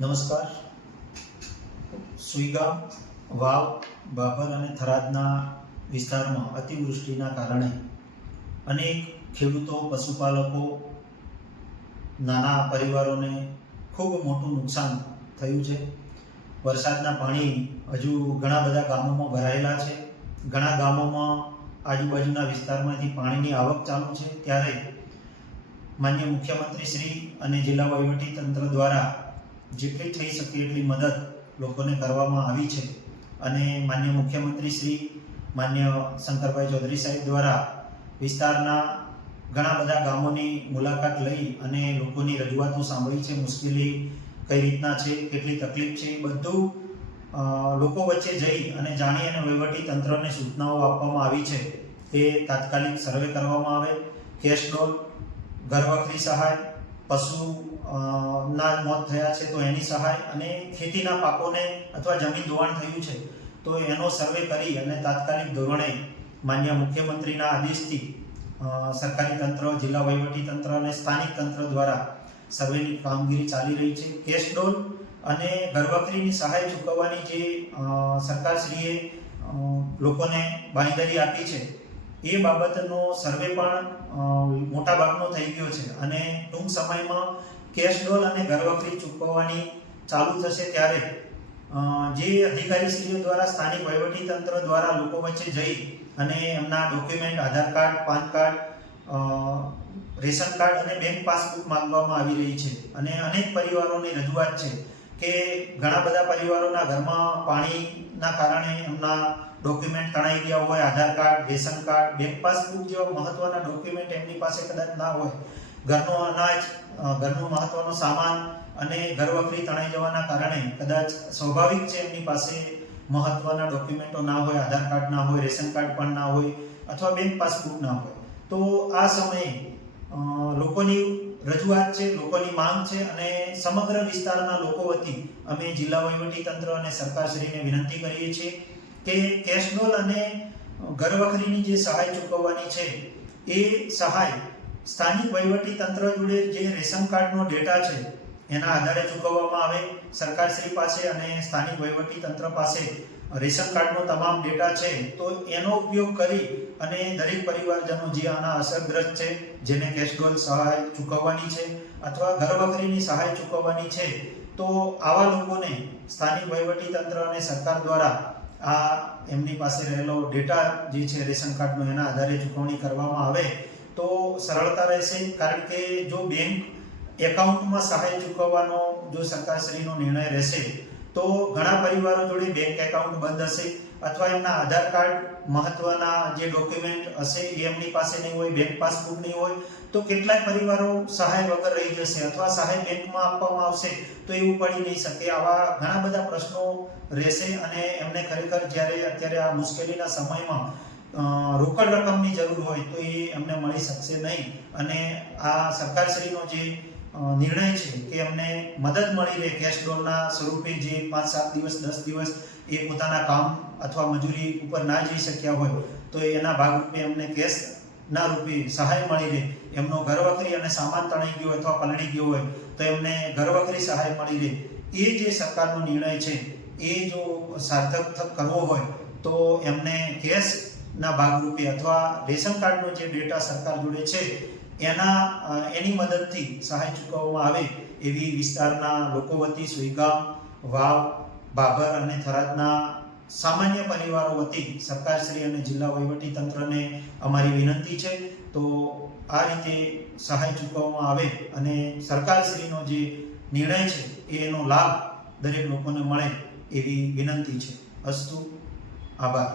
નમસ્કાર. સુઈગામ, વાવ, બાબર અને થરાદના વિસ્તારમાં અતિવૃષ્ટિના કારણે અનેક ખેડૂતો, પશુપાલકો, નાના પરિવારોને ખૂબ મોટું નુકસાન થયું છે. વરસાદના પાણી હજુ ઘણા બધા ગામોમાં ભરાયેલા છે. ઘણા ગામોમાં આજુબાજુના વિસ્તારમાંથી પાણીની આવક ચાલુ છે. ત્યારે માન્ય મુખ્યમંત્રી શ્રી અને જિલ્લા વહીવટી તંત્ર દ્વારા જેટલી થઈ શકે એટલી મદદ લોકોને કરવામાં આવી છે. અને માન્ય મુખ્યમંત્રી શ્રી માન્ય શંકરભાઈ ચૌધરી સાહેબ દ્વારા વિસ્તારના ઘણા બધા ગામોની મુલાકાત લઈ અને લોકોની રજૂઆતો સાંભળી છે. મુશ્કેલી કઈ રીતના છે, કેટલી તકલીફ છે, એ બધું લોકો વચ્ચે જઈ અને જાણી અને વહીવટી તંત્રને સૂચનાઓ આપવામાં આવી છે કે તાત્કાલિક સર્વે કરવામાં આવે, કેશ ડોલ, ઘરવખરી સહાય, પશુ ના મોત થયા છે તો એની સહાય, અને ખેતીના પાકોને અથવા જમીન ધોવાણ થયું છે તો એનો સર્વે કરી અને તાત્કાલિક ધોરણે માન્ય મુખ્યમંત્રીના આદેશથી સરકારી તંત્ર, જિલ્લા વહીવટી તંત્ર અને સ્થાનિક તંત્ર દ્વારા સર્વેની કામગીરી ચાલી રહી છે. કેશ ડોલ અને ઘરવખરીની સહાય ચૂકવવાની જે સરકારશ્રીએ લોકોને બાંયધરી આપી છે એ બાબતનો સર્વે પણ મોટા ભાગનો થઈ ગયો છે અને ટૂંક સમયમાં કેશ ડોલ અને ઘરવખરી ચૂકવવાની ચાલુ થશે. ત્યારે જે અધિકારીશ્રીઓ દ્વારા સ્થાનિક વહીવટી તંત્ર દ્વારા લોકો વચ્ચે જઈ અને એમના document, Aadhaar card, PAN card, ration card અને બેંક પાસબુક માંગવામાં આવી રહી છે. અને અનેક પરિવારોની રજૂઆત છે કે ઘણા બધા પરિવારોના ઘરમાં પાણીના કારણે એમના ડોક્યુમેન્ટ તણાઈ ગયા હોય, Aadhaar card, ration card, bank passbook જેવા મહત્વના ડોક્યુમેન્ટ એમની પાસે કદાચ ના હોય, ઘરનો અનાજ, ઘરનો મહત્વનો સામાન અને ઘરવખરી તણાઈ જવાના કારણે કદાચ સ્વાભાવિક છે એમની પાસે મહત્વના ડોક્યુમેન્ટો ના હોય, આધાર કાર્ડ ના હોય, રેશન કાર્ડ પણ ના હોય અથવા બેંક પાસબુક ના હોય. તો આ સમયે લોકોની રજૂઆત છે, લોકોની માંગ છે અને સમગ્ર વિસ્તારના લોકો વતી અમે જિલ્લા વહીવટી તંત્ર અને સરકારશ્રીને વિનંતી કરીએ છીએ કે કેશ ડોલ અને ઘરવખરીની જે સહાય ચૂકવવાની છે એ સહાય સ્થાનિક વહીવટી તંત્ર જોડે જે રેશન કાર્ડનો ડેટા છે એના આધારે ચૂકવવામાં આવે. સરકારશ્રી પાસે અને સ્થાનિક વહીવટી તંત્ર પાસે રેશન કાર્ડનો તમામ ડેટા છે તો એનો ઉપયોગ કરી અને દરેક પરિવારજનો જે આના અસરગ્રસ્ત છે, જેને કેશ ડોલ સહાય ચૂકવવાની છે અથવા ઘરવખરીની સહાય ચૂકવવાની છે, તો આવા લોકોને સ્થાનિક વહીવટી તંત્ર અને સરકાર દ્વારા આ એમની પાસે રહેલો ડેટા જે છે રેશન કાર્ડનો એના આધારે ચૂકવણી કરવામાં આવે તો સરળતા રહેશે. કારણ કે જો બેંક એકાઉન્ટમાં સહાય ચૂકવવાનો જો સરકારશ્રીનો નિર્ણય રહેશે તો ઘણા પરિવારો જોડે બેંક એકાઉન્ટ બંધ હશે અથવા એમના આધાર કાર્ડ મહત્વના જે ડોક્યુમેન્ટ હશે એ એમની પાસે નહીં હોય, બેંક પાસબુક નહીં હોય, તો કેટલાય પરિવારો સહાય વગર રહી જશે અથવા સહાય બેંકમાં આપવામાં આવશે તો એવું પડી નહીં શકે. આવા ઘણા બધા પ્રશ્નો રહેશે અને એમને ખરેખર જ્યારે અત્યારે આ મુશ્કેલીના સમયમાં રોકડ રકમની જરૂર હોય તો એ એમને મળી શકશે નહીં. અને આ સરકારશ્રીનો જે નિર્ણય છે કે એમને મદદ મળી રહે કેશ ડોલના સ્વરૂપે, જે 5-7 દિવસ 10 દિવસ એ પોતાના કામ અથવા મજૂરી ઉપર ના જઈ શક્યા હોય તો એના ભાગરૂપે એમને કેશના રૂપે સહાય મળી રહે. એમનો ઘરવખરી અને સામાન તણાઈ ગયો અથવા પલળી ગયો હોય તો એમને ઘરવખરી સહાય મળી રહે. એ જે સરકારનો નિર્ણય છે એ જો સાર્થક કરવો હોય તો એમને કેશના ભાગરૂપે અથવા રેશન કાર્ડનો જે ડેટા સરકાર જોડે છે એની મદદથી સહાય ચૂકવવામાં આવે એવી વિસ્તારના લોકો વતી સુઈગામ, વાવ, બાબર અને થરાદના સામાન્ય પરિવારો વતી સરકારશ્રી અને જિલ્લા વહીવટી તંત્રને અમારી વિનંતી છે. તો આ રીતે સહાય ચૂકવવામાં આવે અને સરકારશ્રીનો જે નિર્ણય છે એનો લાભ દરેક લોકોને મળે એવી વિનંતી છે. અસ્તુ. આભાર.